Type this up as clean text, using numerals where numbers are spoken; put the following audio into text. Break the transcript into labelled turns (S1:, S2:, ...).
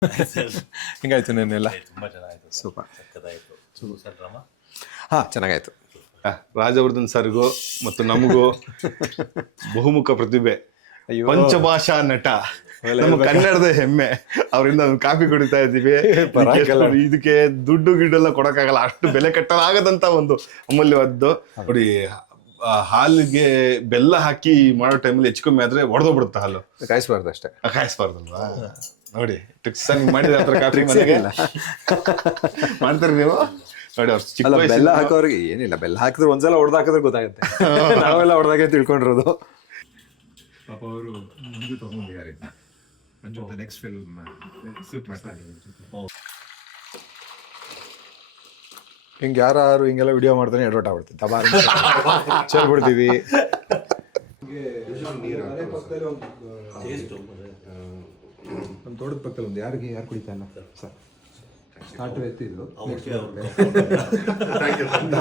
S1: ಹಿಂಗಾಯ್ತು ನೆನ್ನೆಲ್ಲ?
S2: ತುಂಬ ಚೆನ್ನಾಗಿತ್ತು,
S1: super.
S2: ಸಕ್ಕತ್ತಾಯಿತು sir drama.
S1: ಹಾಂ, ಚೆನ್ನಾಗಾಯ್ತು.
S3: ರಾಜವರ್ಧನ್ ಸರ್ಗೂ ಮತ್ತು ನಮಗೂ ಬಹುಮುಖ ಪ್ರತಿಭೆ, ಪಂಚಭಾಷಾ ನಟ, ನಮ್ಮ ಕನ್ನಡದ ಹೆಮ್ಮೆ. ಅವರಿಂದ ಒಂದು ಕಾಫಿ ಕುಡಿತಾ ಇದ್ದೀವಿ. ಇದಕ್ಕೆ ದುಡ್ಡು ಗಿಡ್ಡೆಲ್ಲ ಕೊಡಕ್ಕಾಗಲ್ಲ, ಅಷ್ಟು ಬೆಲೆ ಕಟ್ಟಲಾಗದಂತ ಒಂದು ಅಮೂಲ್ಯವಾದ್ದು. ನೋಡಿ, ಹಾಲಿಗೆ ಬೆಲ್ಲ ಹಾಕಿ ಮಾಡೋ ಟೈಮಲ್ಲಿ ಹೆಚ್ಚು ಕಮ್ಮಿ ಆದ್ರೆ ಒಡೆದೋಗ್ಬಿಡುತ್ತೆ ಹಾಲು.
S1: ಕಾಯಿಸ್ಬಾರ್ದು ಅಷ್ಟೇ.
S3: ಕಾಯಿಸ್ಬಾರ್ದಲ್ವಾ? ನೋಡಿ ಟಿಪ್ಸ್ ಮಾಡಿದ ಕಾಫಿ ಮನೆಗೆ ಮಾಡ್ತಾರೆ ನೀವು. ನೋಡಿ, ಅವ್ರು ಚಿಕ್ಕ
S1: ಬೆಲ್ಲ ಹಾಕೋರಿಗೆ ಏನಿಲ್ಲ, ಬೆಲ್ಲ ಹಾಕಿದ್ರೆ ಒಂದ್ಸಲ ಹೊಡೆದು ಹಾಕಿದ್ರೆ ಗೊತ್ತಾಗುತ್ತೆ. ನಾವೆಲ್ಲ ಹೊಡೆದಾಗೆ ತಿಳ್ಕೊಂಡಿರೋದು.
S4: ಪಾಪ ಅವರು ಮುಂದೆ ತಗೊಂಡಿದ್ದಾರೆ. ನೆಕ್ಸ್ಟ್ ಫಿಲ್ಮ್ ಶೂಟ್ ಮಾಡ್ತಾರೆ.
S1: ಹಿಂಗೆ ಯಾರು ಹಿಂಗೆಲ್ಲ ವಿಡಿಯೋ ಮಾಡ್ತಾನೆ ಎಡವಟ್ ಆಗ್ಬಿಡ್ತೀವಿ, ತಬಾರ್ ಚೆಲ್ಬಿಡ್ತೀವಿ. ನಮ್ಮ ತೋಟದ ಪಕ್ಕದಲ್ಲಿ ಒಂದು ಯಾರು ಕುಡಿತಾ ಇಲ್ಲ ಸರ್, ಸ್ಟಾರ್ಟರ್ ಎತ್ತಿದ್ರು.